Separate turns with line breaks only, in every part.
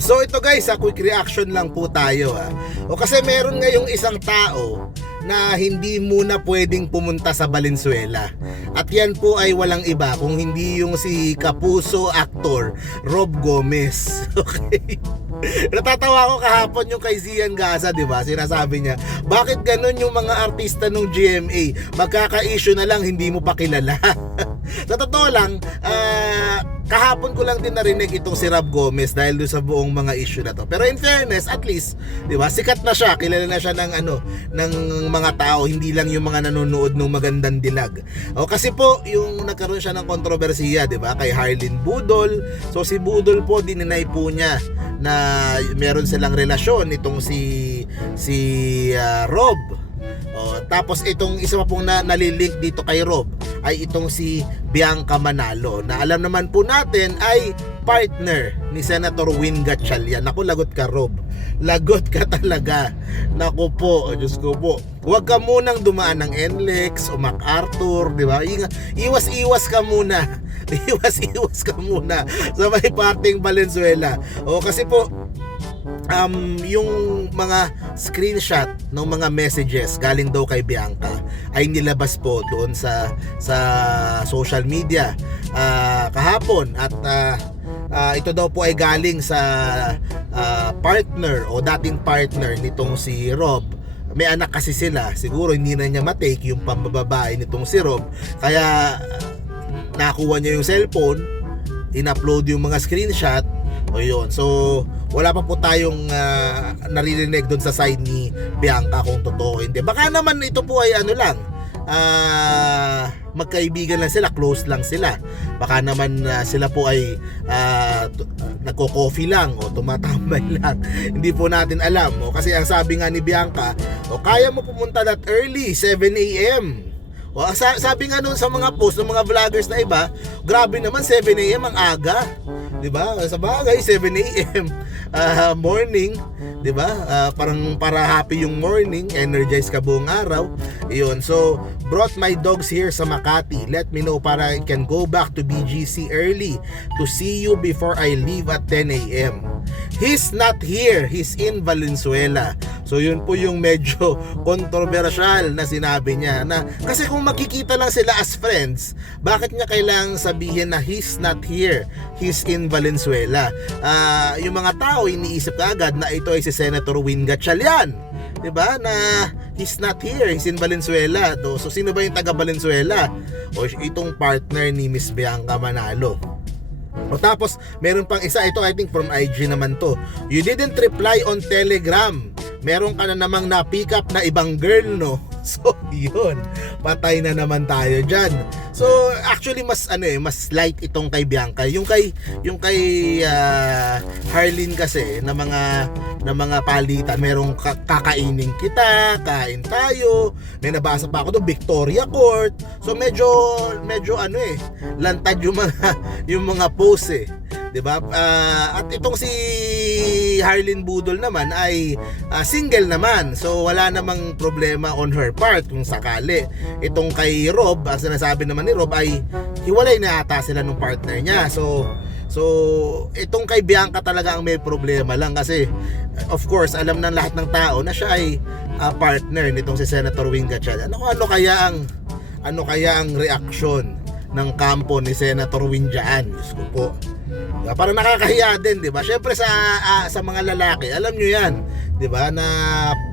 So ito guys, sa quick reaction lang po tayo ha. O kasi meron ngayong isang tao na hindi muna pwedeng pumunta sa Valenzuela. At yan po ay walang iba kung hindi yung si Kapuso actor Rob Gomez. Okay. Natatawa ko kahapon yung kay Zian Gaza, di ba? Sinasabi niya, bakit ganun yung mga artista ng GMA? Magkaka-issue na lang, hindi mo pa kilala. sa totoo lang, ah, kahapon ko lang din narinig itong si Rob Gomez dahil doon sa buong mga issue na to. Pero in fairness, at least, 'di ba? Sikat na siya, kilala na siya ng ano, ng mga tao, hindi lang yung mga nanonood ng magandang dilag. O kasi po, yung nagkaroon siya ng kontrobersiya, 'di ba? Kay Harlin Budol. So si Budol po dininay po niya na meron silang relasyon itong si si ah, Rob. O, tapos itong isa pa pong na, nalilink dito kay Rob ay itong si Bianca Manalo na alam naman po natin ay partner ni Senator Win Gatchalian. Naku, lagot ka Rob. Lagot ka talaga. Naku po, oh, Diyos ko po. Huwag ka munang dumaan ng NLEX o MacArthur, di ba? Iwas-iwas ka muna. Iwas-iwas ka muna sa may parting Valenzuela. O kasi po, um, yung mga screenshot ng mga messages galing daw kay Bianca ay nilabas po doon sa sa social media ah, kahapon. At ah, ah, ito daw po ay galing sa ah, partner o dating partner nitong si Rob. May anak kasi sila. Siguro hindi na niya matake yung pambababae nitong si Rob. Kaya nakuha niya yung cellphone in-upload yung mga screenshot. O yun. So, wala pa po tayong ah, naririnig doon sa side ni Bianca kung totoo hindi. Baka naman ito po ay ano lang, ah, magkaibigan lang sila, close lang sila. Baka naman ah, sila po ay ah, t- nagko-coffee lang o tumatambay lang. hindi po natin alam. O, kasi ang sabi nga ni Bianca, o kaya mo pumunta that early, 7 a.m. O, sa- sabi nga nun sa mga post ng mga vloggers na iba, grabe naman 7 a.m. ang aga. 'Di ba? Sa bagay 7 a.m. ah, morning, 'di ba? Ah, parang para happy yung morning, energized ka buong araw. Iyon. So, brought my dogs here sa Makati. Let me know para I can go back to BGC early to see you before I leave at 10 a.m. He's not here. He's in Valenzuela. So yun po yung medyo controversial na sinabi niya na kasi kung makikita lang sila as friends, bakit niya kailangang sabihin na he's not here, he's in Valenzuela? Ah, yung mga tao iniisip agad na ito ay si Senator Win Gatchalian. 'Di ba? Na he's not here, he's in Valenzuela. Do, so sino ba yung taga Valenzuela? O itong partner ni Miss Bianca Manalo. O tapos, meron pang isa, ito I think from IG naman to. You didn't reply on Telegram. Meron ka na namang na-pick up na ibang girl, no? So, yun. Patay na naman tayo dyan. So, actually, mas ano eh, mas light itong kay Bianca. Yung kay, yung kay ah, Harleen kasi, na mga, na mga palitan, merong ka- kakainin kita, kain tayo. May nabasa pa ako doon, Victoria Court. So, medyo, medyo ano eh, lantad yung mga, yung mga posts eh. 'Di ba? Ah, at itong si Harlin Budol naman ay ah, single naman. So wala namang problema on her part kung sakali. Itong kay Rob, ang sinasabi naman ni Rob ay hiwalay na ata sila ng partner niya. So So, itong kay Bianca talaga ang may problema lang kasi of course, alam ng lahat ng tao na siya ay ah, partner nitong si Senator Wing Gatchalian. Ano, ano kaya ang ano kaya ang reaksyon ng kampo ni Senator Win dyan? Diyos ko po. Diba? Parang nakakahiya din, 'di ba? Syempre sa ah, sa mga lalaki, alam nyo 'yan, 'di ba? Na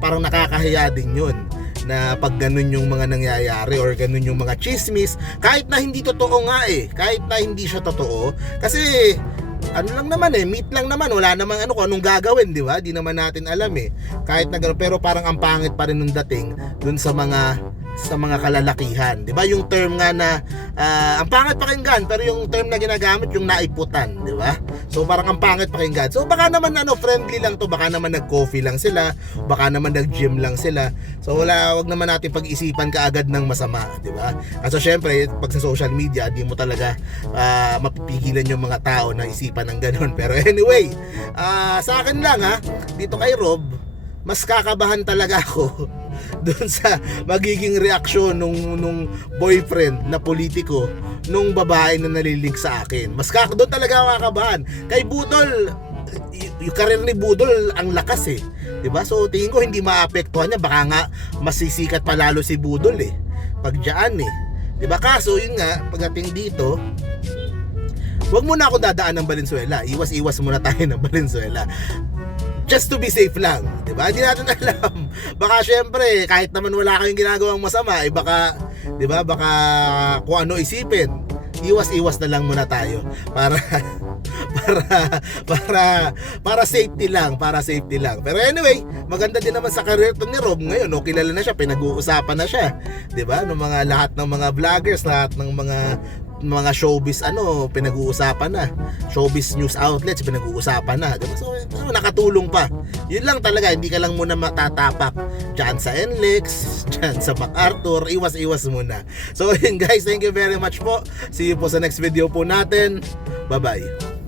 parang nakakahiya din 'yun na pag ganun yung mga nangyayari or ganun yung mga chismis kahit na hindi totoo nga eh kahit na hindi siya totoo kasi ano lang naman eh meet lang naman wala namang ano kung anong gagawin di ba di naman natin alam eh kahit na pero parang ang pangit pa rin nung dating dun sa mga sa mga kalalakihan. 'Di ba? Yung term nga na ah, ang pangit pakinggan pero yung term na ginagamit yung naiputan, 'di ba? So parang ang pangit pakinggan. So baka naman ano friendly lang 'to, baka naman nag-coffee lang sila, baka naman nag-gym lang sila. So wala wag naman natin pag-isipan kaagad ng masama, 'di ba? Kasi syempre, pag sa social media, di mo talaga ah, mapipigilan yung mga tao na isipan ng ganun. Pero anyway, ah, sa akin lang ha, dito kay Rob, mas kakabahan talaga ako doon sa magiging reaksyon nung nung boyfriend na politiko nung babae na nalilink sa akin. Mas kaka doon talaga ako kakabahan. Kay Budol, yung karir ni Budol ang lakas eh. 'Di ba? So tingin ko hindi maapektuhan niya baka nga masisikat pa lalo si Budol eh. Pag diyan eh. 'Di ba? Kaso yun nga pagdating dito, Huwag muna ako dadaan ng Valenzuela. Iwas-iwas muna tayo ng Valenzuela. Just to be safe lang. Di ba? Hindi natin alam. Baka syempre, kahit naman wala kayong ginagawang masama, eh baka, di ba, baka kung ano isipin. Iwas-iwas na lang muna tayo para para para para safety lang, para safety lang. Pero anyway, maganda din naman sa career to ni Rob ngayon, no? Kilala na siya, pinag-uusapan na siya. 'Di ba? Ng mga lahat ng mga vloggers, lahat ng mga mga showbiz ano pinag-uusapan na. Showbiz news outlets pinag-uusapan na diba? so nakatulong pa. Yun lang talaga hindi ka lang muna matatapak. Dyan sa NLEX dyan sa MacArthur iwas-iwas muna. So yun guys thank you very much po. See you po sa next video po natin. Bye bye